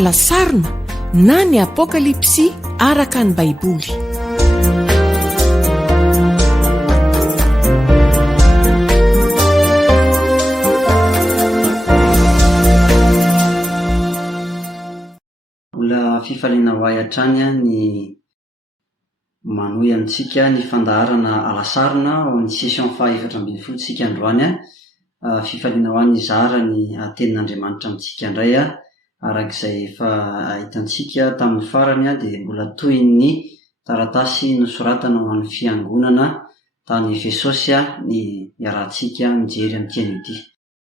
alasarina na ny apokalipsy araka ny baiboly. Ola fifaliana ho ay hatrany ny manohy amintsika ny fandaharana alasarina ao amin'ny session 440 tsika androany fifaliana ho any zara ny tenin'Andriamanitra amintsika indray arak'izay efa ahitantsika tamin'ny farany dia mbola toy ny taratasy nosoratana ho an'ny fiangonana tany Efesosy ny iarahantsika mijery amin'ny teny ity.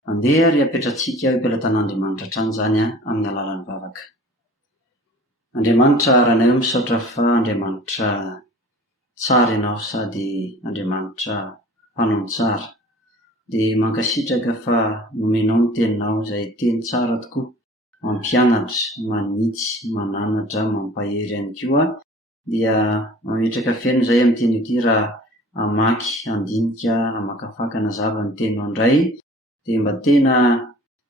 Andeha ry apetratsika impelatan'Andriamanitra trany zany amin'ny alalan'ny vavaka. Andriamanitra ranay misaotra fa Andriamanitra tsara ianao sady Andriamanitra mpanao tsara, dia mankasitraka fa nomenao ny teninao izay teny tsara tokoa, mampianatra, manitsy, mananatra, mampahery ihany koa. Dia mametraka feno izay amin'ny teny ity raha amaky, andinika, amakafakana zava ny teninao indray, dia mba tena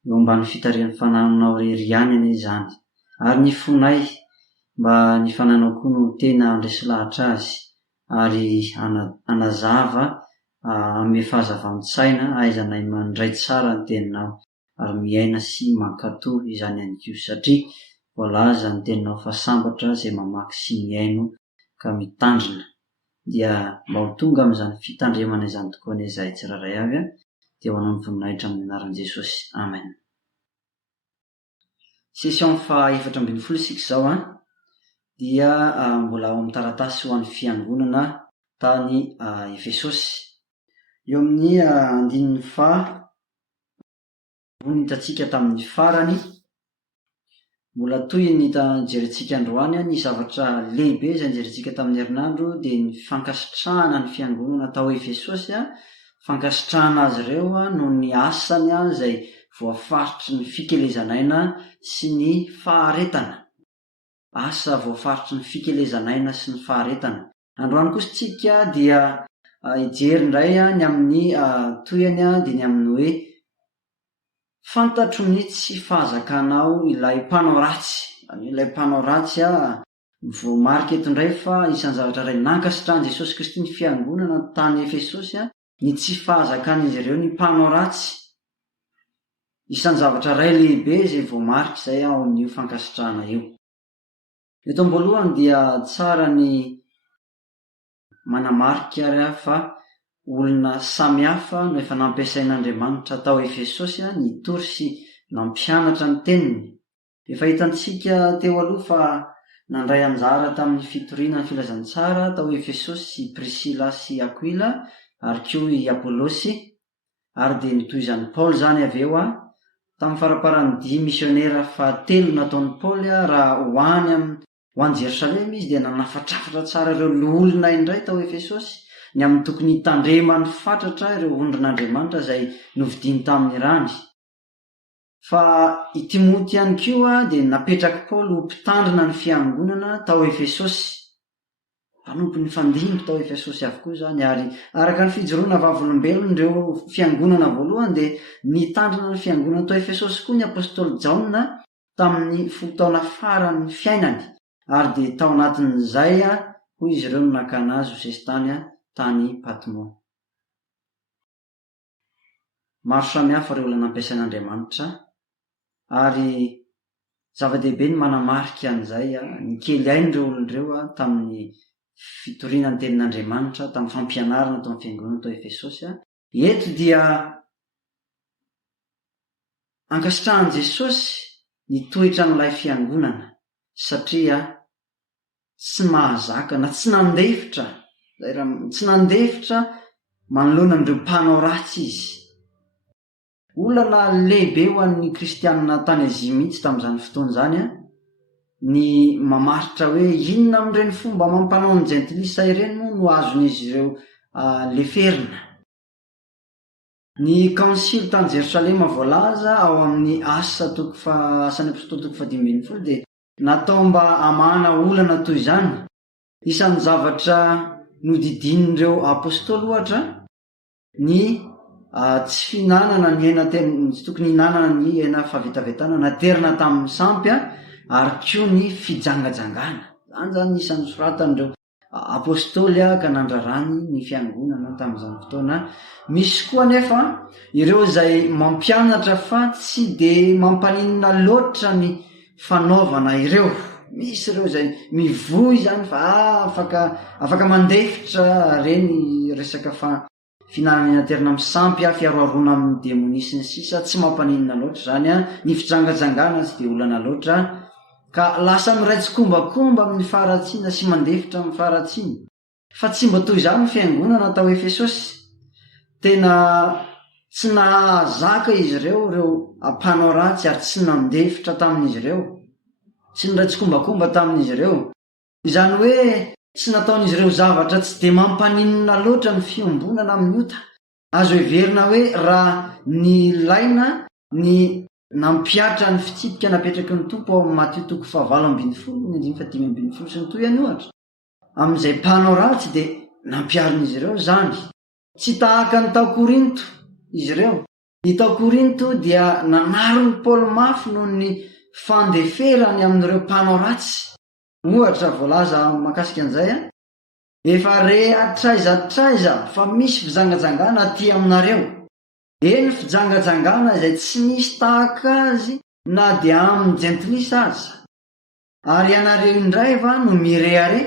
eo ambany fitarian'ny fananao rery ihany anie izany, ary ny fonay mba ny fananao koa no tena andresy lahatra azy, ary anazava ame fahazava-mitsaina aizanay mandray tsara ny teninao, ary miaina sy mankatoy izany ihany koa, satria voalaza ny teninao fa sambatra izay mamaky sy miaino ka mitandrina. Dia mba ho tonga amin'izany fitandremana izany tokoa anie izahay tsiraray avy, dia ho anao ny voninahitra amin'ny anaran'i Jesosy. Amen. Session 440 sika izao dia mbola ao amin'ny taratasy ho an'ny fiangonana tany Efesosy. Eo amin'ny andininy hitantsika tamin'ny farany, mbola toy ny jerentsika androany ny zavatra lehibe izay jerentsika tamin'ny herinandro dia ny fankasitrahana ny fiangonana tao Efesosy, fankasitrahana azy ireo noho ny asany izay voafaritry ny fikelezanaina sy ny faharetana. Asa voafaritry ny fikelezanaina sy ny faharetana. Androany kosa tsika dia hijery indray ny amin'ny toyany dia ny amin'ny hoe fantatro mihitsy fahazakanao ilay mpanao ratsy. Ilay mpanao ratsy voamarika eto indray fa isan'ny zavatra iray nankasitrahan'i Jesosy Kristy ny fiangonana tany Efesosy ny tsy fahazakan'izy ireo ny mpanao ratsy. Isan'ny zavatra iray lehibe izay voamarika izay ao amin'io fankasitrahana io. Eto am-boalohany dia tsara ny manamarika ary fa olona samihafa no efa nampiasain'Andriamanitra tao Efesosy nitory sy nampianatra ny teniny. Efa hitantsika teo aloha fa nandray anjara tamin'ny fitoriana ny filazantsara tao Efesosy i Prisila sy Akwila ary koa i Apolosy, ary dia nitohizan'ny Paoly zany avy eo tamin'ny faraparan'ny 10 misionera fahatelo nataon'ny Paoly raha ho any Jerosalema izy dia nanafatrafatra tsara ireo olona indray tao Efesosy ny amin'ny tokony hitandremany fatratra ireo ondrin'Andriamanitra izay novidiny tamin'ny rany. Fa i Timoty ihany koa dia napetraky Paoly ho mpitandrina ny fiangonana tao Efesosy, mpanompo ny fandimby tao Efesosy avokoa zany, ary araka ny fijoroana vavolombelona ireo fiangonana voalohany dia nitandrina ny fiangonana tao Efesosy koa ny apôstôly Jaona tamin'ny fotoana faran'ny fiainany, ary dia tao anatin'izay hoy izy ireo no nakana azy ho sesitany tany Patmo. Maro samihafa ireo olona nampiasain'Andriamanitra, ary zava-dehibe ny manamarika an'izay ny kely ainy ireo olon'ireo tamin'ny fitoriana ny tenin'Andriamanitra, tamin'ny fampianarana tao amin'ny fiangonana tao Efesosy. Eto dia ankasitrahan'i Jesosy ny toetra n'ilay fiangonana, satria tsy mahazaka na tsy nandefitra manoloana an'ireo mpanao ratsy izy. Olana lehibe ho an'ny kristianina tany Azia mihitsy tamin'izany fotoana izany ny mamaritra hoe inona amin'ireny fomba mampanao ny jentilisa ireny moa no azon'izy ireo leferina. Ny kaonsily tany Jerosalema voalaza ao amin'ny asan'ny apôstôly 5:20 dia natao mba hamahana olana toy izany. Isan'ny zavatra nodidinin'ireo apôstôly ohatra ny tsy fihinanana ny hena tsy tokony hinanana ny hena fahavetavetana naterina tamin'ny sampy ary koa ny fijangajangana. Zany zany isan'ny soratan'ireo apôstôly ka nandrarany ny fiangonana tamin'izany fotoana. Misy koa nefa ireo izay mampianatra fa tsy de mampaninona loatra ny fanaovana ireo. Misy ireo izay mivoy zany fa afaka mandefitra reny resaka finanana terina misampy fiaroarona amin'ny demonisy ny sisa, tsy mampaninona loatra zany ny fijangajangana tsy de olana loatra, ka lasa miraitsykombakomba amin'ny faharatsiana sy mandefitra amin'ny faharatsiana. Fa tsy mba toy izany ny fiangonana tao Efesosy. Tena tsy nahazaka izy reo ampanao ratsy ary tsy nandefitra tamin'izy ireo, tsy niraitsykombakomba tamin'izy ireo. Izany hoe tsy nataon'izy ireo zavatra tsy de mampaninona loatra ny fiombonana amin'ny ota. Azo heverina hoe raha ny laina ny nampiatra ny fitsipika napetraky ny tompo ao amin'ny Mateo 7:15 sy ny toyany ohatra. Amin'izay mpanao ratsy de nampiarin'izy ireo zany. Tsy tahaka ny tao Korinto izy ireo. Ny tao Korinto dia nanarony Paoly mafy noho ny fandeferany amin'ireo mpanao ratsy. Ohatra voalaza makasika an'izay efa re atraiza fa misy fijangajangana aty aminareo. Eny fijangajangana izay tsy misy tahaka azy na dia amin'ny jentilisa aza. Ari anareo indray va no mirehare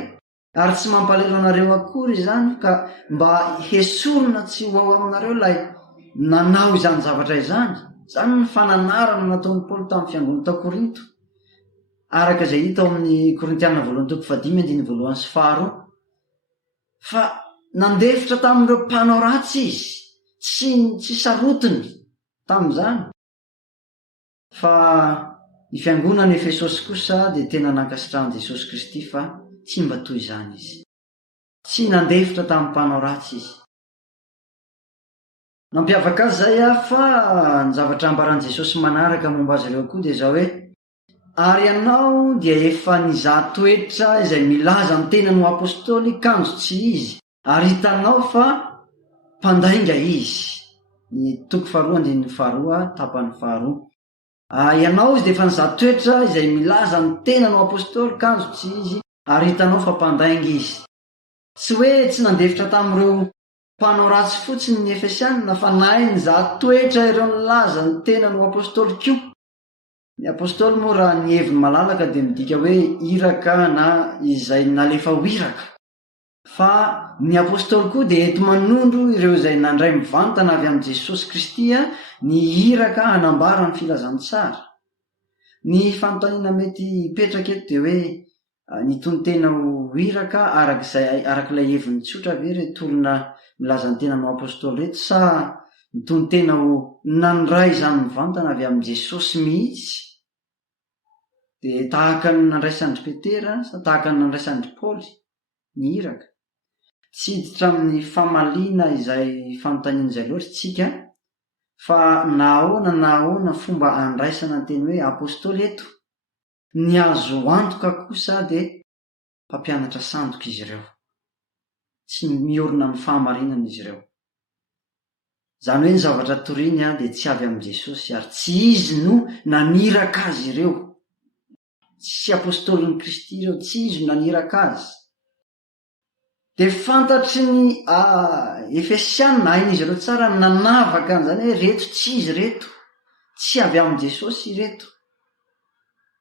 ary tsy mampalelo anareo akory zany, ka mba hesorina tsy ho ao aminareo lay nanao izany zavatra izany. Zany ny fananarana nataon'ny Paoly tamin'ny fiangonana tao Korinto, araka izay hita ao amin'ny Korintiana 2:5-2. Fa nandefitra tamin'ireo mpanao ratsy izy, tsy sarotiny tamin'izany. Fa ny fiangonana Efesosy kosa de tena nankasitrahan'i Jesosy Kristy fa tsy mba toy izany izy, tsy nandefitra tamin'ny mpanao ratsy izy. Nampiavaka azy zay fa ny zavatra ambaran'i Jesosy manaraka momba azy ireo koa de zao hoe: ary ianao dia efa nizaha toetra izay milaza ny tena no apôstôly, kanjo tsy izy, ary hitanao fa mpandainga izy. Ny 2:2 tapany 2. Ianao izy de efa nizaha toetra izay milaza ny tena no apôstôly, kanjo tsy izy, ary hitanao fa mpandainga izy. Tsy hoe tsy nandefitra tamin'ireo mpanao ratsy fotsiny ny Efesianina, fa nahay nizaha toetra ireo nilaza ny tena no apôstôly koa. Ny apôstôly moa raha ny heviny malalaka de midika hoe iraka na izay nalefa ho iraka. Fa ny apôstôly koa de ento manondro ireo izay nandray mivantana avy amin'i Jesosy Kristy ny iraka hanambara ny filazantsara. Ny fanontaniana mety hipetraka eto de hoe ny tontena ho iraka arak'ilay heviny tsotra ve reto olona milaza ny tena no apôstôly reto, sa ny tontena ho nandray izany mivantana avy amin'i Jesosy mihitsy. De tahaka ny nandraisandry Petera sa tahaka ny nandraisandry Paoly ny iraka. Tsy hiditra amin'ny famaliana izay fanontaniana izay loatra tsika, fa na ahoana fomba andraisana ny teny hoe apôstôly eto. Ny azo antoka kosa de mpampianatra sandoka izy ireo, tsy miorina amin'ny fahamarinana izy ireo. Zany hoe ny zavatra toriny de tsy avy amin'i Jesosy, ary tsy izy no naniraka azy ireo. Tsy apôstôlin'i Kristy ireo, tsy izy no naniraka azy. De fantatry ny Efesianina, hain'izy ireo tsara nanavaka an'izany hoe reto tsy izy reto, tsy avy amin'i Jesosy reto.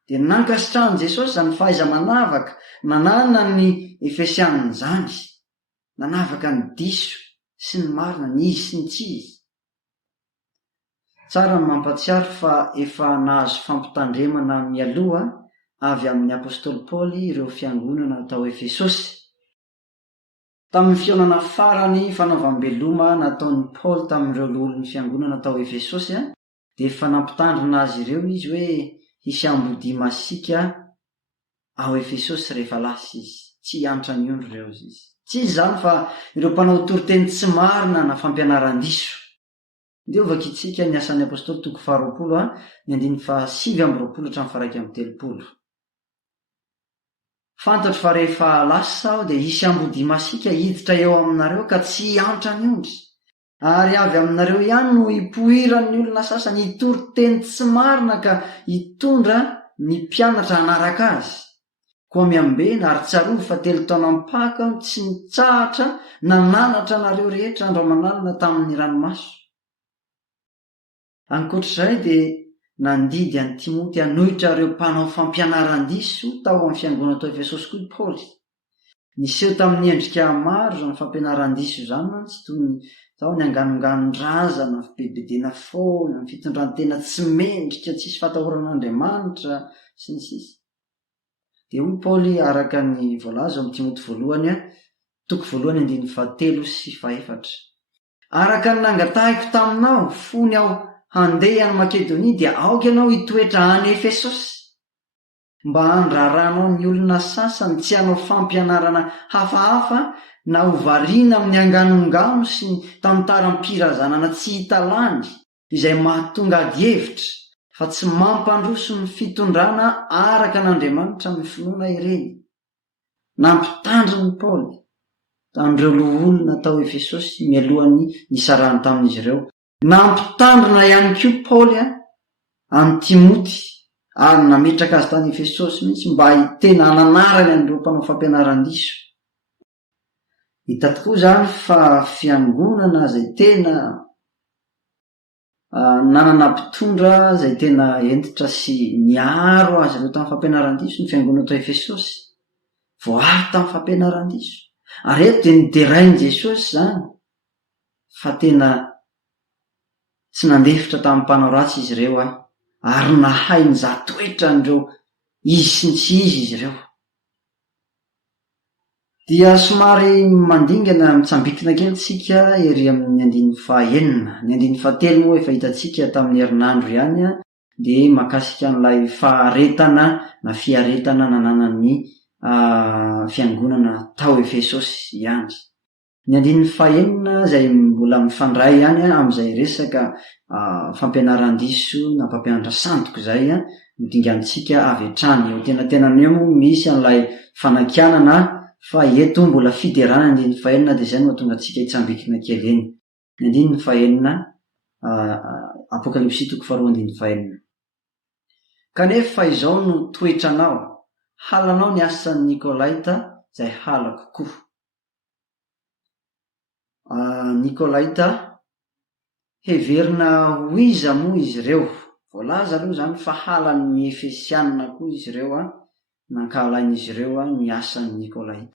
De nankasitrahan'i Jesosy zany fahaiza manavaka nanana ny Efesianina zany, nanavaka ny diso sy ny marina, ny izy sy ny tsy izy. Tsara ny mampatsiaro fa efa nahazo fampitandremana mialoha avy amin'ny apôstôly Paoly ireo fiangonana tao Efesosy. Tamin'ny fionana farany fanaovam-beloma nataon'ny Paoly tamin'ireo loholon'ny fiangonana tao Efesosy de efa nampitandrina azy ireo izy hoe hisy ambody masika ao Efesosy rehefa lasa izy, tsy hiantra ny ondro ireo izy. Tsy izy zany fa ireo mpanao toriteny tsy marina na fampianaran-diso. Ndeo vakitsika ny asan'ny apôstôly 2:7-9:1-20. Fantatro fa rehefa lasa aho de hisy ambody masika hiditra eo aminareo ka tsy hiantra ny ondry, ary avy aminareo ihany no hipoiran'ny olona sasany hitory teny tsy marina ka hitondra ny mpianatra hanaraka azy. Koa miambena ary tsarova fa 3 taona mipaka tsy nitsahatra nananatra nareo rehetra andro manalina tamin'ny ranomaso. Ankoatr'izay dia nandidy any Timoty hanohitra ireo mpanao fampianaran-diso tao amin'ny fiangonana tao Efesosy koa i Paoly. Niseho tamin'ny endrika maro izany fampianaran-diso izany mantsy, toy ny tao ny anganonganon-drazana, fibebedena foana, ny fitondrantena tsy mendrika, tsisy fatahoran'Andriamanitra sy ny sisa. Dia hoy Paoly araka ny voalaza amin'ny Timoty voalohany, toko voalohany 3:3-4. Araka ny nangatahiko taminao, fony aho handeha any Makedonia dia aoka ianao hitoetra any Efesosy, mba handraranao ny olona sasany tsy hanao fampianarana hafahafa na hovariana amin'ny anganongano sy ny tantaram-pirazanana tsy hita lany izay mahatonga ady hevitra, fa tsy mampandroso ny fitondrana araka n'Andriamanitra amin'ny finoana ireny. Nampitandro ny Paoly tamin'ireo loholona tao Efesosy mialohan'ny nisarahany tamin'izy ireo. Nampitandrina ihany koa Paoly amin'ny Timoty ary nametraka azy tany Efesosy mihitsy mba hitena hananarany an'ireo mpanao fampianaran-diso. Hita tokoa izany fa fiangonana izay tena nanana mpitondra izay tena entitra sy niaro azy ireo tamin'ny fampianaran-diso ny fiangonana tao Efesosy, voary tamin'ny fampianaran-diso. Ary eto dia niderain'i Jesosy izany fa tena tsy nandefitra tamin'ny mpanao ratsy izy ireo ary nahay nizatoetra an'ireo izy sy ny tsy izy izy ireo. Dia somary mandingana mitsambikina kely tsika ery amin'ny 9:9. Ny 9:7 moa efa hitantsika tamin'ny herinandro ihany, dia mahakasika an'ilay faharetana na fiaretana nananan'ny fiangonana tao Efesosy ihany. Ny 9:9 izay mbola mifandray ihany amin'izay resaka fampianaran-diso na mpampianatra sandoka izay nodingantsika avy hatrany. Eo tena eo misy an'ilay fanakianana, fa eto mbola fiderana 9:9 dia izay no mahatonga antsika hitsambikina kely eny. 9:9 Apokalipsy 4:9. Kanefa izao no toetranao, halanao ny asan'ny Nikolaita izay halako koa. Nikolaita heverina ho iza moa izy ireo? Voalaza aloha izany fa halan'ny Efesianina koa izy ireo, nankahalain'izy ireo ny asan'ny Nikolaita.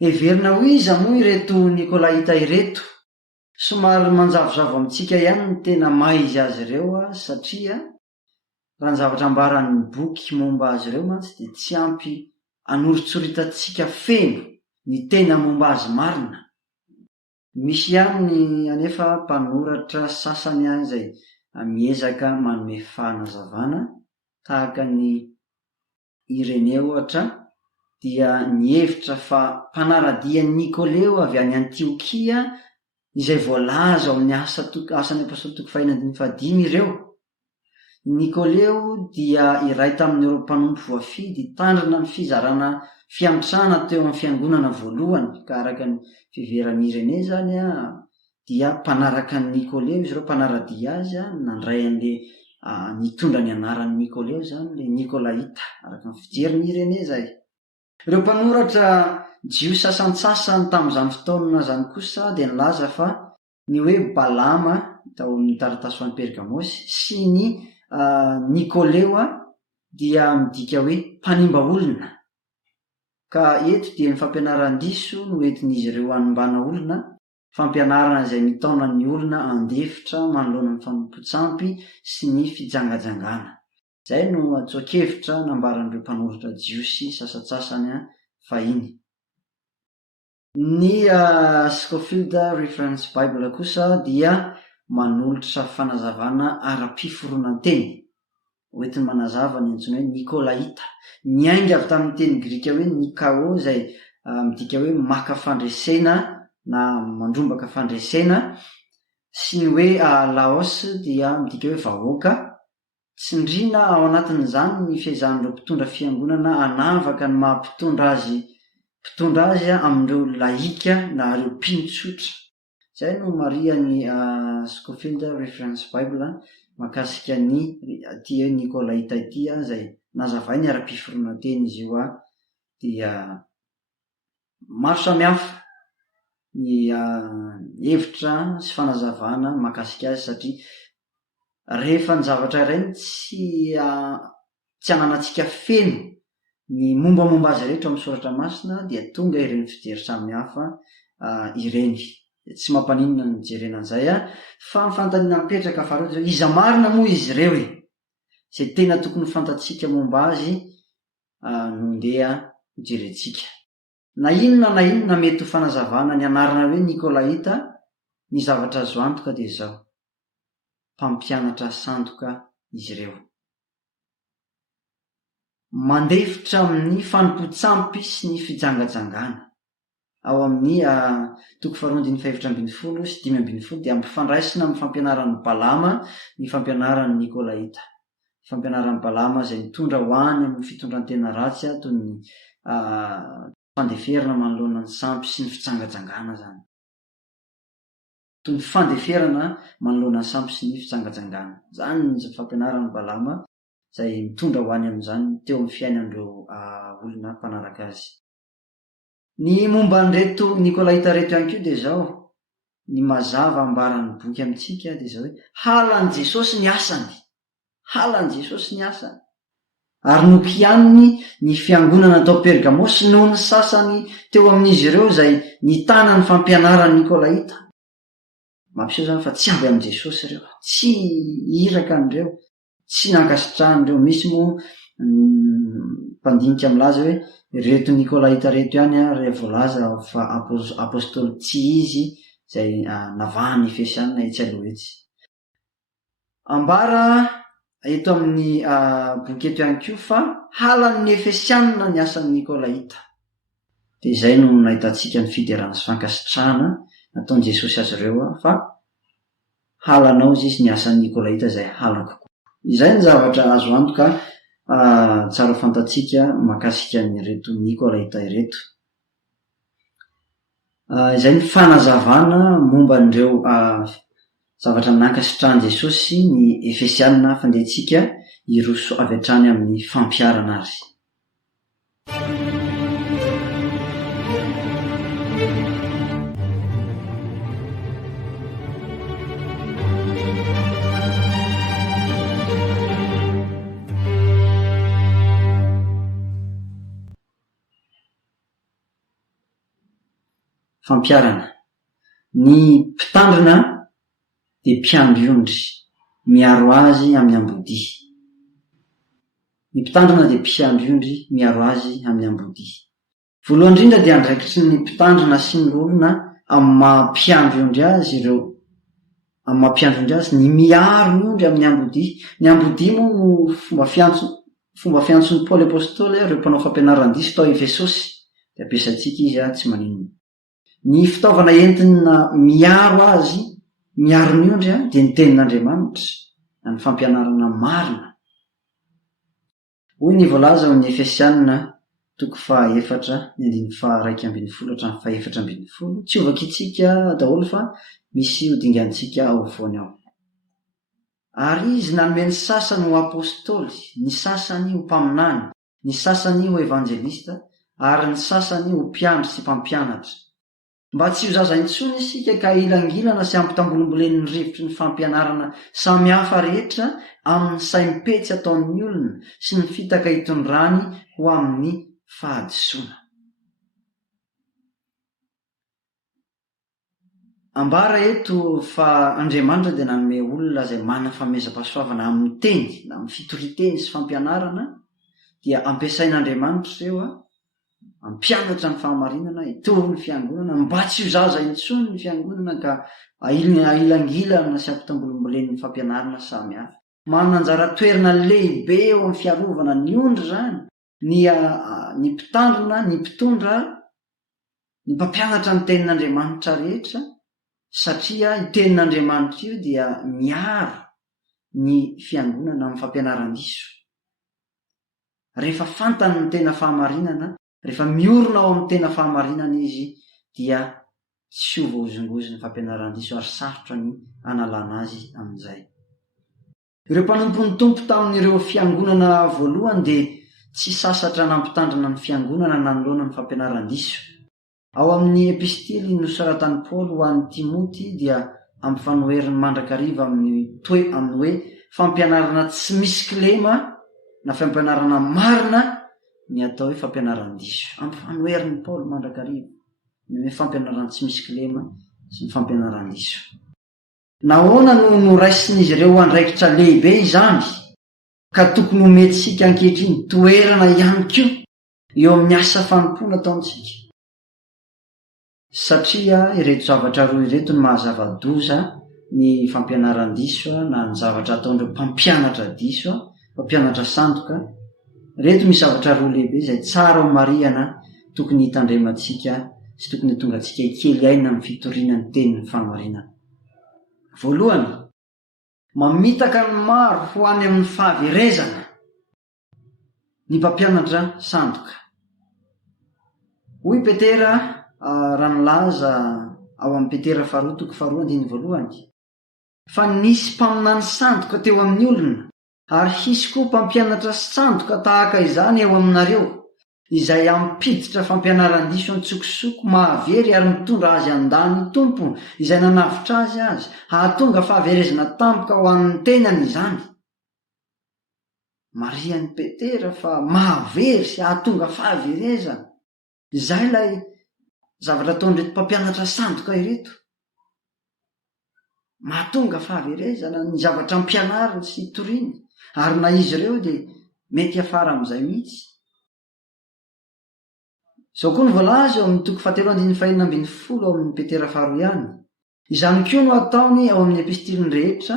Heverina ho iza moa ireto Nikolaita ireto? Somary manjavozavo amintsika ihany ny tena maizy azy ireo, satria raha ny zavatra ambaran'ny boky momba azy ireo mantsy dia tsy ampy anoritsorintatsika feno ny tena momba azy marina. Misy ihany anefa mpanoratra sasany izay miezaka manome fanazavana, tahaka ny Ireneo ohatra, dia nihevitra fa mpanaradian'i Nikoleo avy any Antiokia izay voalaza ao amin'ny asan'ny apôstôly 5:5 ireo. Nikoleo dia iray tamin'ireo mpanompo voafidy tandrina ny fizarana fiantrana teo amin'ny fiangonana voalohany, ka araka ny fiveran'ny Irene zany dia mpanaraka ny Nikoleo izy ireo, mpanaradia azy, nandray an'le nitondra ny anaran'ny Nikoleo zany le Nikolaita, araka ny fijerin'ny Irene zay. Ireo mpanoratra jio sasantsasany tamin'izany fotoana zany kosa dia nilaza fa ny hoe Balama tao amin'ny taratasy ho an'ny Pergamosy sy ny Nikoleo dia midika hoe mpanimba olona. Ka eto dia ny fampianaran-diso no entin'izy ireo hanombana olona, fampianarana izay mitaona ny olona andefitra manoloana ny fanompo-tsampy sy ny fijangajangana. Izay no atsoakevitra nambaran'ireo mpanoratra jiosy sasatsasany fahiny. Ny Scofield Reference Bible kosa dia manolotra fanazavana ara-piforonan-teny, hoentiny manazava ny antsoina hoe Nikolaita, niainga avy tamin'ny teny Grika hoe Nikao, izay midika hoe maka fandresena na mandrombaka fandresena, sy ny hoe Laos dia midika hoe vahoaka. Tsindriana ao anatin'izany ny fiezan'ireo mpitondra fiangonana anavaka ny mahampitondra azy amin'ireo laika na ireo mpinotsotra. Izay no maria ny Scofield Reference Bible mahakasika ny ty Nikolaita ity zay nazavay ny ara-piforoana teny izy io dia maro samihafa ny hevitra sy fanazavana mahakasika azy satria rehefa ny zavatra iray tsy ananantsika feno ny mombamomba azy rehetra amin'ny soratra masina dia tonga ireny fijery samihafa ireny. Tsy mampaninona ny jerena an'izay fa nyfantaniana mipetraka faharoa zao iza marina moa izy ireo zay tena tokony fantatsika momba azy no ndeha jerentsika. Na inona mety ho fanazavana ny anarana hoe Nikolaita, ny zavatra azo antoka dia zao: mpampianatra sandoka izy ireo, mandefitra amin'ny fanompontsampy sy ny fijangajangana. Ao amin'ny toko 2:7-12 sy 5:12 dia ampifandraisina amin'ny fampianaran'ny Balama ny fampianaran'ny Nikolaita. Fampianaran'ny Balama izay mitondra ho any amin'ny fitondrantena ratsy toy ny fandeferana manoloana ny sampy sy ny fijangajangana zany. Toy ny fandeferana manoloana ny sampy sy ny fijangajangana. Zany ny fampianaran'ny Balama izay mitondra ho any amin'izany teo amin'ny fiainan'ireo olona mpanaraka azy. Ny momba an'ireto Nikolaita reto ihany koa dia zao: ny mazava ambaran'ny boky amintsika dia zao hoe halan'i Jesosy ny asany, halan'i Jesosy ny asany. Ary nokianiny ny fiangonana tao Pergamosy noho ny sasany teo amin'izy ireo izay nitana ny fampianaran'ny Nikolaita. Mampiseho zany fa tsy avy amin'i Jesosy ireo, tsy iraka an'ireo, tsy nankasitrahan'ireo. Misy moa mpandinika milaza hoe reto Nikolaita reto ihany rehefa voalaza fa apôstôly tsy izy izay navahany Efesianina etsy aloha etsy. Ambara eto amin'ny boky eto ihany koa fa halan'ny Efesianina ny asan'ny Nikolaita. Dia izay no nahitantsika ny fiderana sy fankasitrahana nataon'i Jesosy azy ireo fa halanao izy ny asan'ny Nikolaita izay halako. Izay ny zavatra azo antoka tsara fantatsika mahakasika ny reto Nikolaita ireto. Izay ny fanazavana momba an'ireo zavatra nankasitrahan'i Jesosy ny Efesianina fandehantsika hiroso avy hatrany amin'ny fampiarana azy. Fampiarana. Ny mpitandrina dia mpiandriondry miaro azy amin'ny ambodia. Ny mpitandrina dia mpiandriondry miaro azy amin'ny ambodia. Voalohany indrindra dia andraikitry ny mpitandrina sy ny olona amin'ny mampiandriondry azy ireo, amin'ny mampiandriondry azy ny miaro ny ondry amin'ny ambodia. Ny ambodia moa no fomba fiantson'ny Paoly apôstôly ireo mpanao fampianaran-diso tao Efesosy. Dia ampiasaitsika izy tsy maninona. Ny fitaovana entina miaro azy, miaro ny ondry dia ny tenin'Andriamanitra, ny fampianarana marina. Hoy ny voalaza amin'ny Efesianina toko 4:1-2:7-12. Tsy ovaka itsika daholo fa misy hodingantsika ao afovoany ao. Ary izy nanome ny sasany ho apôstôly, ny sasany ho mpaminany, ny sasany ho evanjelista, ary ny sasany ho mpiandry sy mpampianatra. Mba tsy ho zaza intsony isika ka ilangilana sy ampitambolombolen'ny rivotry ny fampianarana samihafa rehetra amin'ny saim-petsy ataon'ny olona sy ny fitaka hitondrany ho amin'ny fahadisoana. Ambara eto fa Andriamanitra dia nanome olona izay manana fanomezam-pahasoavana amin'ny teny, amin'ny fitoriteny sy fampianarana, dia ampiasain'Andriamanitra ireo ampianatra ny fahamarinana, hitory ny fiangonana, mba tsy ho zaza intsony ny fiangonana ka ailangilana sy ampitambolombolen'ny fampianarana samihafa. Manana anjara toerana lehibe eo amin'ny fiarovana ny ondry zany, ny mpitandrina, ny mpitondra, ny mpampianatra ny tenin'Andriamanitra rehetra, satria i tenin'Andriamanitra io dia miaro ny fiangonana amin'ny fampianaran-diso. Rehefa fantany ny tena fahamarinana, rehefa miorona ao amin'ny tena fahamarinana izy, dia tsy ho voazongozy ny fampianaran-diso ary sarotra ny analana azy amin'izay. ireo mpanompon'ny tompo tamin'ireo fiangonana voalohany dia tsy sasatra nampitandrina ny fiangonana nanoloana ny fampianaran-diso. Ao amin'ny epistily nosoratan'i Paoly ho an'ny Timoty dia ampifanoheriny mandrakariva amin'ny hoe fampianarana tsy misy kilema na fampianarana marina ny atao hoe fampianaran-diso. Ampifanoheriny Paoly mandrakariva ny hoe fampianarana tsy misy kilema sy ny fampianaran-diso. Nahoana no noraisin'izy ireo andraikitra lehibe izany ka tokony hometsika ankehitriny toerana ihany koa eo amin'ny asa fanompoana ataontsika? Satria ireto zavatra roa ireto no mahazava-doza ny fampianaran-diso na ny zavatra ataon'ireo mpampianatra diso, mpampianatra sandoka. Reto misy zavatra roa lehibe izay tsara ho marihana tokony hitandremantsika sy tokony tonga antsika kely aina amin'ny fitorian'ny tenin'ny famarinana. Voalohany, mamitaka ny maro ho any amin'ny fahaverezana ny mpampianatra sandoka. Hoy Petera raha nilaza ao amin'ny Petera 2:2 fa nisy mpaminany sandoka teo amin'ny olona, ary hisy koa mpampianatra sandoka tahaka izany eo aminareo, izay ampiditra fampianaran-diso antsokosoko mahavery ary mitondra azy an-dany tompo izay nanavitra azy hahatonga fahaverezana tampoka ho an'ny tenany izany. Marian'ny Petera fa mahavery sy hahatonga fahaverezana, izay ilay zavatra ataon'ireto mpampianatra sandoka ireto. Mahatonga fahaverezana ny zavatra ampianariny sy hitoriany, ary na izy ireo dia mety afara amin'izay mihitsy. Izao koa ny voalaza eo amin'ny 2:7-10 ao amin'ny Petera 2 ihany. Izany koa no ataony ao amin'ny epistiliny rehetra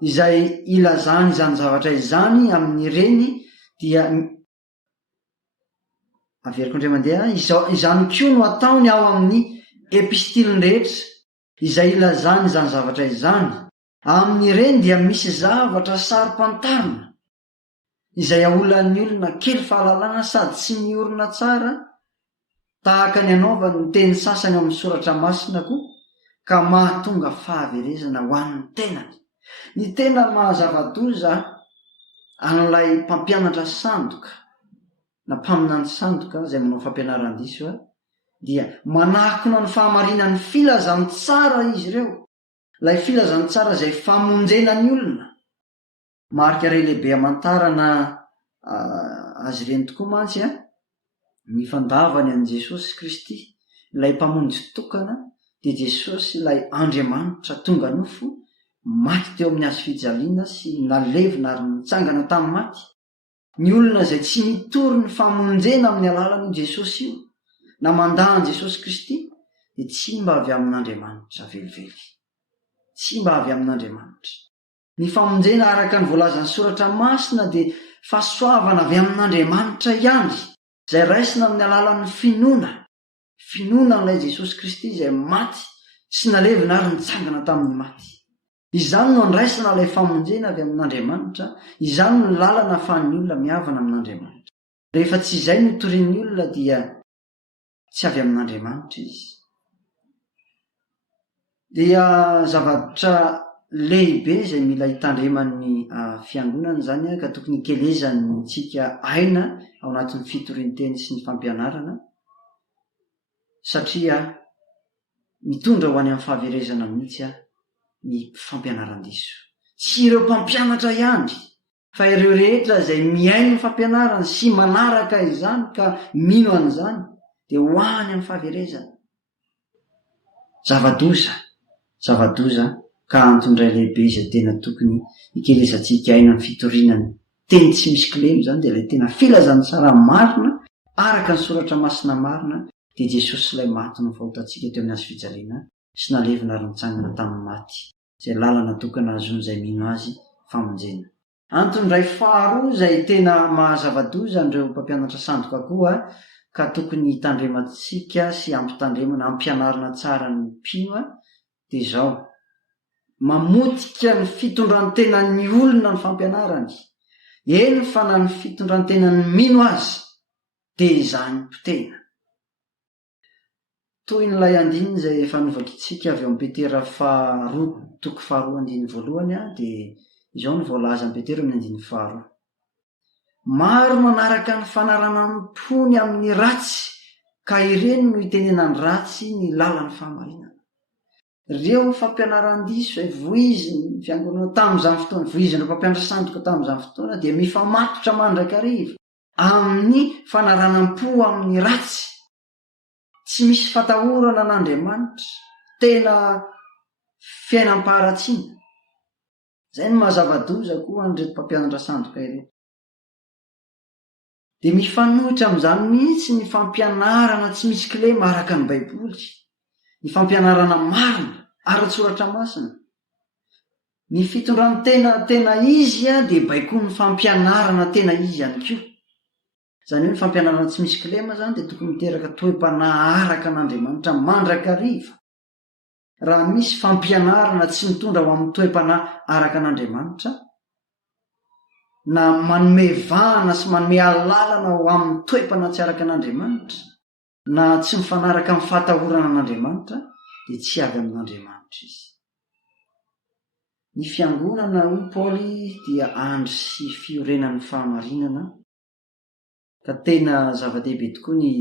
izay ilazany izany zavatra izany amin'ireny dia averiko indray mandeha. Izany koa no ataony ao amin'ny epistiliny rehetra izay ilazany izany zavatra izany amin'ireny dia misy zavatra sarom-pantarina izay aolan'ny olona kely fahalalana sady tsy miorina tsara, tahaka ny anaovany ny teny sasany ao amin'ny soratra masina koa, ka mahatonga fahaverezana ho an'ny tenany. Ny tena mahazava-doza an'ilay mpampianatra sandoka na mpaminany sandoka izay manao fampianaran-diso dia manakona ny fahamarinan'ny filazany tsara izy ireo, ilay filazany tsara izay famonjena ny olona. Marika iray lehibe amantarana azy ireny tokoa mantsy ny fandavany an'i Jesosy Kristy, ilay mpamonjy tokana dia Jesosy ilay Andriamanitra tonga nofo, maty teo amin'ny hazo fijaliana sy nalevina ary nitsangana tamin'ny maty. Ny olona izay tsy mitory ny famonjena amin'ny alalan'io Jesosy io na mandahan Jesosy Kristy dia tsy mba avy amin'Andriamanitra velively, tsy mba avy amin'Andriamanitra. Ny famonjena araka ny voalazan'ny soratra masina dia fahasoavana avy amin'Andriamanitra ihany, izay raisina amin'ny alalan'ny finoanan'ilay Jesosy Kristy izay maty sy nalevina ary nitsangana tamin'ny maty. Izany no andraisana ilay famonjena avy amin'Andriamanitra, izany no lalana ahafahan'ny olona mihavana amin'Andriamanitra. Rehefa tsy izay no torian'ny olona dia tsy avy amin'Andriamanitra izy. Dia zavatra lehibe izay mila hitandreman'ny fiangonana zany ka tokony hikelezany tsika aina ao anatin'ny fitorian-teny sy ny fampianarana, satria mitondra ho any amin'ny fahaverezana mihitsy ny fampianaran-diso. Tsy ireo mpampianatra ihany fa ireo rehetra izay miaino ny fampianarana sy manaraka izany ka mino an'izany dia ho any amin'ny fahaverezana. Zava-doza ka antondray lehibe izay tena tokony hikelezantsika aina amin'ny fitorianany teny tsy misy kilemy zany dia ilay tena filazany tsara marina araka ny soratra masina marina dia Jesosy ilay maty no fahotantsika teo amin'ny hazo fijaliana sy nalevina ary nitsangana tamin'ny maty, izay lalana tokana azon'izay mino azy famonjena. Antondray faharoa izay tena mahazava-doza andreo mpampianatra sandoka koa ka tokony hitandremantsika sy ampitandremana ampianarina tsara ny mpino dia izao: mamotika ny fitondran-tenan'ny olona ny fampianarany. Eny fa na ny fitondran-tenan'ny mino azy dia izany mpitena. Toy n'ilay andininy izay efa novaka itsika avy ao amin'ny Petera 2:2 dia Izao ny voalaza ny Petera amin'ny 15. Maro manaraka ny fanarana mimpony amin'ny ratsy, ka ireny no itenenany ratsy ny lalan'ny fahamarinana. Ireo fampianaran-diso voiziny fiangonana tamin'izany fotoana, voizina mpampianatra sandoka tamin'izany fotoana dia mifamatotra mandrakariva amin'ny fanaranam-po amin'ny ratsy. Tsy misy fatahorana n'Andriamanitra, tena fiainam-paharatsiana. Izay no mazava-doza koa an'ireto mpampianatra sandoka ireto. Dia mifanohitra amin'izany mihitsy ny fampianarana tsy misy kilema araka ny Baiboly, ny fampianarana marina ara-tsoratra masina. Ny fitondran'ny tena izy dia baiko ny fampianarana tena izy ihany koa. Izany hoe ny fampianarana tsy misy kilema zany dia tokony miteraka toe-panahy araka an'Andriamanitra mandrakariva. Raha misy fampianarana tsy mitondra ho amin'ny toe-panahy araka an'Andriamanitra, na manome vahana sy manome alalana ho amin'ny toe-panahy tsy araka an'Andriamanitra, na tsy mifanaraka amin'ny fahatahorana an'Andriamanitra, dia tsy avy amin'Andriamanitra izy. Ny fiangonana hoy Paoly dia andro sy fiorenan'ny fahamarinana, ka tena zava-dehibe tokoa ny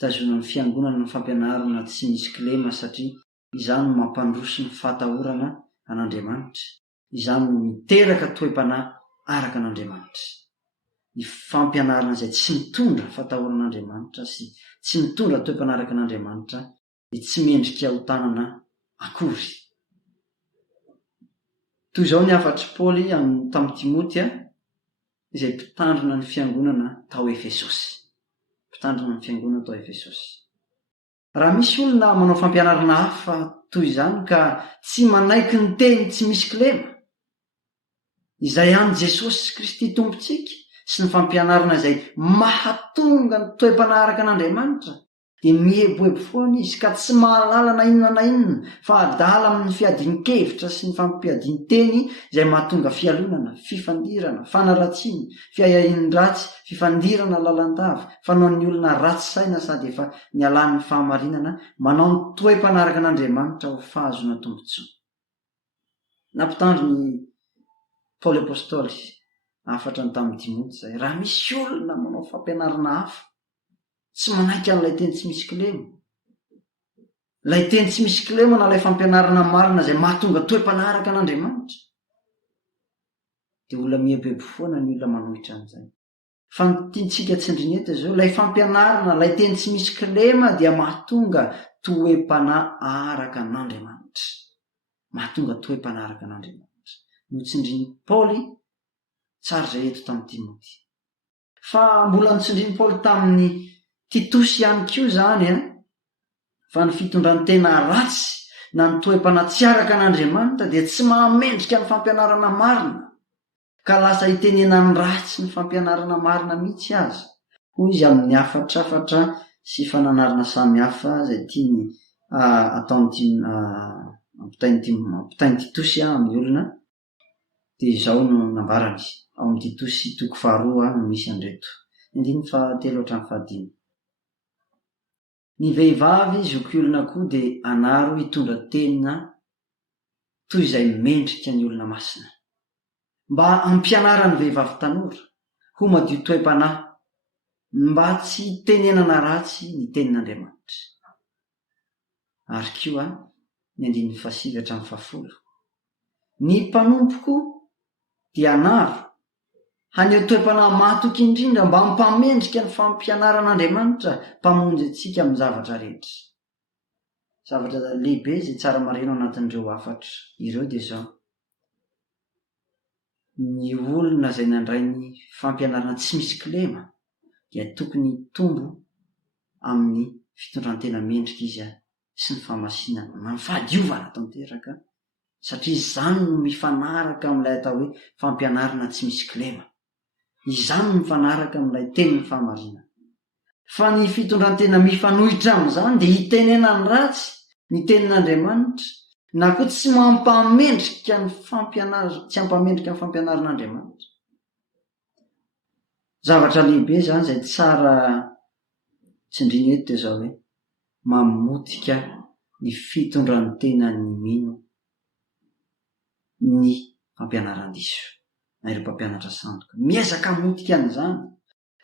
tazonan'ny fiangonana ny fampianarana tsy misy kilema, satria izany no mampandroso ny fahatahorana an'Andriamanitra, izany no miteraka toe-panahy araka an'Andriamanitra. Ny fampianarana izay tsy mitondra fahatahorana an'Andriamanitra sy tsy mitondra toe-panahy araka an'Andriamanitra dia tsy mendrika ho tanana akory. Toy izao ny afatry Paoly tamin'ny Timoty, izay mpitandrina ny fiangonana tao Efesosy. Mpitandrina ny fiangonana tao Efesosy. Raha misy olona manao fampianarana hafa toy izany ka tsy manaiky ny teny tsy misy kilema, izay any Jesosy Kristy tompontsika, sy ny fampianarana izay mahatonga ny toe-panahy araka an'Andriamanitra, dia mieboebo foana izy ka tsy mahalala na inona na inona, fa adala amin'ny fiadian-kevitra sy ny fampiadian-teny izay mahatonga fialonana, fifandirana, fanaratsiana, fiahiahin'ny ratsy, fifandirana lalandava, fanaon'ny olona ratsy saina sady efa nialan'ny fahamarinana, manao ny toe-panahy araka an'Andriamanitra ho fahazona tombotsoa. Nampitandro ny Paoly Apôstôly afatra ny tamin'ny Timoty izay, raha misy olona manao fampianarana hafa, tsy manaiky an'ilay teny tsy misy kilema, ilay teny tsy misy kilema na ilay fampianarana marina izay mahatonga toe-panahy araka an'Andriamanitra, dia olona mieboebo foana ny olona manohitra an'izay. Fa ny tiantsika tsindrina eto izao, ilay fampianarana, ilay teny tsy misy kilema dia mahatonga toe-panahy araka an'Andriamanitra. Mahatonga toe-panahy araka an'Andriamanitra. No tsindrin'i Paoly tsara izay eto tamin'ny Timoty. Fa mbola nitsindrin'i Paoly tamin'ny Titosy ihany koa izany, fa ny fitondran'ny tena ratsy na ny toe-panahy tsy araka an'Andriamanitra dia tsy mahamendrika ny fampianarana marina, ka lasa itenenan'ny ratsy ny fampianarana marina mihitsy aza. Hoy izy amin'ny afatrafatra sy fananarana samihafa izay tiany ampitainy Titosy amin'ny olona, dia izao no nambarany ao amin'ny Titosy 2 no misy an'ireto. 3:7-5. Ny vehivavy zoky olona koa dia anaro hitondra tena toy izay mendrika ny olona masina, mba ampianarany vehivavy tanora ho madio toe-panahy, mba tsy tenenana ratsy ny tenin'Andriamanitra. Ary koa ny 7-10. Ny mpanompoko dia anaro haneho toe-panahy mahatoky indrindra mba hampamendrika ny fampianaran'Andriamanitra mpamonjy antsika amin'ny zavatra rehetra. Zavatra lehibe izay tsara marena anatin'ireo afatra ireo dia izao: ny olona izay nandray ny fampianarana tsy misy kilema dia tokony tombo amin'ny fitondrantena mendrika izy sy ny fahamasinana na ny fahadiovana tanteraka, satria izany no mifanaraka amin'ilay atao hoe fampianarana tsy misy kilema. Izany no mifanaraka amin'ilay tenin'ny fahamarinana. Fa ny fitondrantena mifanohitra amin'izany dia hitenenan'ny ratsy ny tenin'Andriamanitra, na koa tsy mampamendrika ny fampianaran'Andriamanitra. Zavatra lehibe izany izay tsara tsindrina eto izao hoe mamotika ny fitondran'ny tenan'ny mino ny fampianaran-diso na ireo mpampianatra sandoka. Miezaka motika an'izany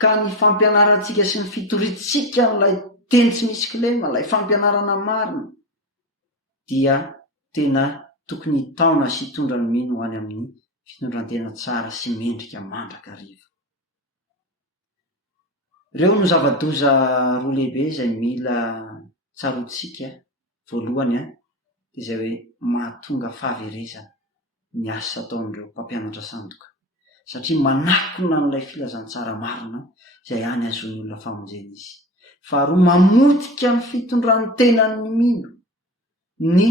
ka ny fampianarantsika sy ny fitoritsika n'ilay teny tsy misy kilema, ilay fampianarana marina dia tena tokony taona sy hitondra ny mino ho any amin'ny fitondrantena tsara sy mendrika mandrakariva. Ireo no zava-doza roa lehibe izay mila tsarotsika. Voalohany dia izay hoe mahatonga fahaverezana ny asa ataon'ireo mpampianatra sandoka, satria manakona n'ilay filazantsara marina izay any azon'ny olona famonjena izy. Faharoa, mamotika ny fitondrantenan'ny mino ny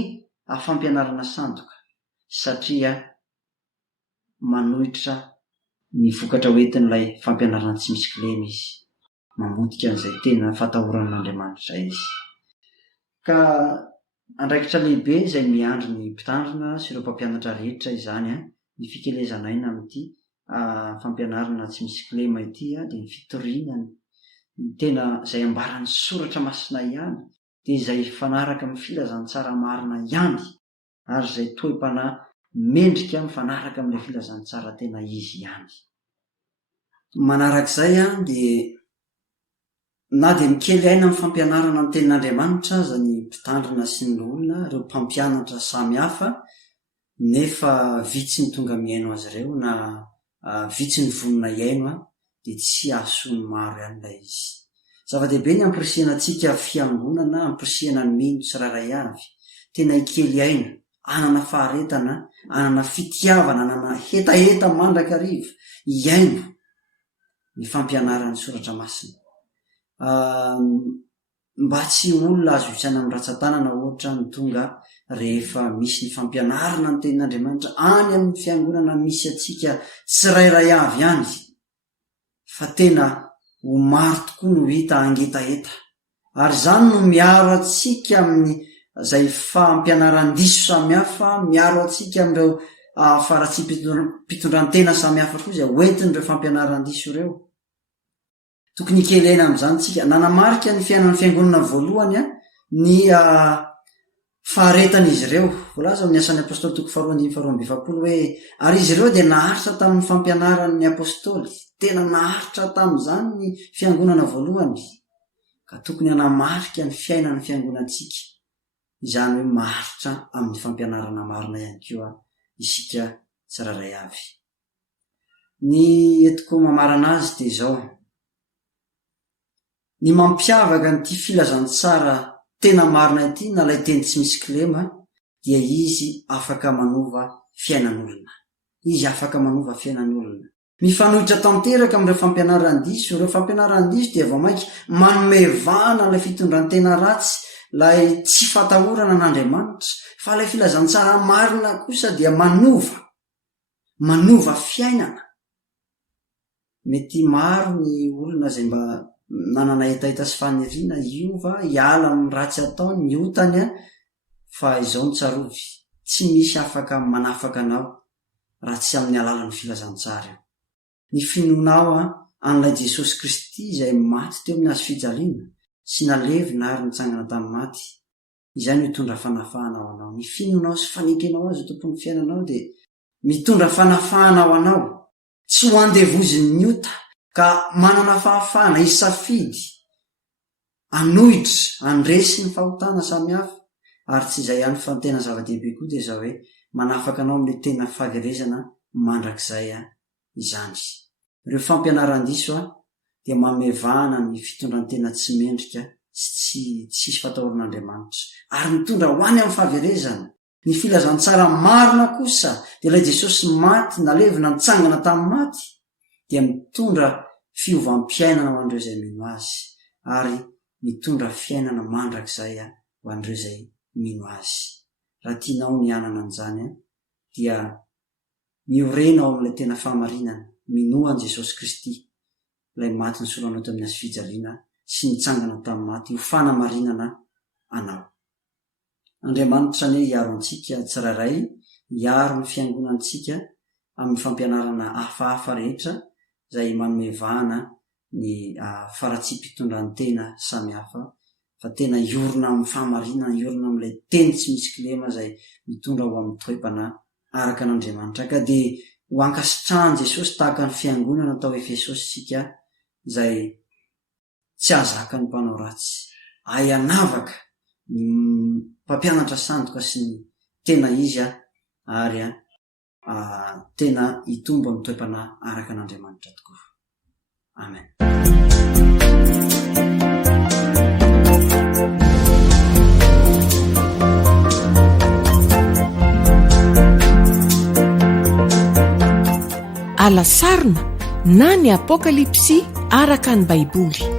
fampianarana sandoka, satria manohitra ny vokatra hoentin'ilay fampianarana tsy misy kilema izy, mamotika an'izay tena fatahoran'Andriamanitra izy. Ka andraikitra lehibe izay miandry ny mpitandrina sy ireo mpampianatra rehetra izany ny fikelezanaina amin'ity fampianarana tsy misy kilema ity dia ny fitorinany ny tena izay ambaran'ny soratra masina ihany, dia izay fanaraka amin'ny filazantsara marina ihany, ary izay toe-panahy mendrika mifanaraka amin'ilay filazantsara tena izy ihany. Manarak'izay dia na dia mikely aina amin'ny fampianarana ny tenin'Andriamanitra aza ny mpitandrina sy ny olona, ireo mpampianatra samy hafa, nefa vitsy ny tonga miaino azy ireo na vitsy ny vonona iaino dia tsy ahasony maro ihany ilay izy. Zava-dehibe ny ampirisihana antsika fiangonana, ampirisihana ny mino tsirairay avy, tena ikely aina, anana faharetana, anana fitiavana, anana hetaheta mandrakariva, iaino ny fampianaran'ny soratra masina. Mba tsy olona azo hitsana amin'ny ratsan-tanana ohatra ny tonga rehefa misy ny fampianarana ny tenin'Andriamanitra any amin'ny fiangonana misy atsika tsirairay avy ihany, fa tena ho maro tokoa no hita angetaheta, ary izany no miaro atsika amin'ny izay fampianaran-diso samihafa, miaro atsika amin'ireo faratsiam-pitondrantena samihafa koa izay hoentin'ireo fampianaran-diso ireo. Tokony hikelena amin'izany tsika. Nanamarika ny fiainan'ny fiangonana voalohany ny faharetan'izy ireo. Voalaza amin'ny asan'ny apôstôly toko 4:20 hoe ary izy ireo dia naharitra tamin'ny fampianaran'ny apôstôly, tena naharitra tamin'izany ny fiangonana voalohany, ka tokony hanamarika ny fiainan'ny fiangonantsika izany hoe maharitra amin'ny fampianarana marina ihany koa isika tsirairay avy. Ny etiko mamarana azy dia izao: ny mampiavaka n'ity filazantsara tena marina ity na ilay teny tsy misy kilema dia izy afaka manova fiainan'olona. Izy afaka manova fiainan'olona. Mifanohitra tanteraka amin'ireo fampianaran-diso. Ireo fampianaran-diso dia vao mainka manome vahana ilay fitondrantena ratsy, ilay tsy fatahorana an'Andriamanitra, fa ilay filazantsara marina kosa dia manova fiainana. Mety maro ny olona izay mba nanana hetaheta sy faniriana hiova, hiala amin'ny ratsy ataony, miotany, fa izao ny tsarovy, tsy misy afaka manafaka anao raha tsy amin'ny alalan'ny filazantsara. Ny finoanao an'ilay Jesosy Kristy izay maty teo amin'ny hazo fijaliana sy nalevina ary nitsangana tamin'ny maty, izay mitondra fanafahana ho anao. Ny finoanao sy fanekenao azy tompon'ny fiainanao dia mitondra fanafahana ho anao, tsy ho andevozin'ny miota, ka manana fahafahana hisafidy, anohitra, andresy ny fahotana samihafa. Ary tsy izay ihany fa ny tena zava-dehibe koa dia izao hoe manafaka anao amin'ilay tena fahaverezana mandrakizay izany. Ireo fampianaran-diso dia mamevana ny fitondrantena tsy mendrika sy tsisy fatahoran'Andriamanitra, ary mitondra ho any amin'ny fahaverezana. Ny filazantsara marina kosa dia ilay Jesosy maty, nalevina, nitsangana tamin'ny maty, dia mitondra fiovam-piainana ho an'ireo izay mino azy, ary mitondra fiainana mandrakizay ho an'ireo izay mino azy. Raha tianao ny anana an'izany dia miorena ao amin'ilay tena fahamarinana, minoa an'i Jesosy Kristy, ilay maty nisoranao teo amin'ny hazo fijaliana sy nitsangana tamin'ny maty, ho fanamarinana anao. Andriamanitra anie hiaro antsika tsirairay, hiaro ny fiangonantsika amin'ny fampianarana hafahafa rehetra izay manome vahana ny faratsiam-pitondrantena samihafa, fa tena iorona amin'ny fahamarinana, iorona amin'ilay teny tsy misy kilema izay mitondra ho amin'ny toe-panahy araka an'Andriamanitra ka dia ho ankasitrahan Jesosy tahaka ny fiangonana atao Efesosy sika izay tsy ahazaka ny mpanao ratsy, ayanavaka ny mpampianatra sandoka sy ny tena izy ary tena hitombo amin'ny toe-panahy araka an'Andriamanitra tokoa. Amen. Alasarina na ny apokalipsy araka ny baiboly.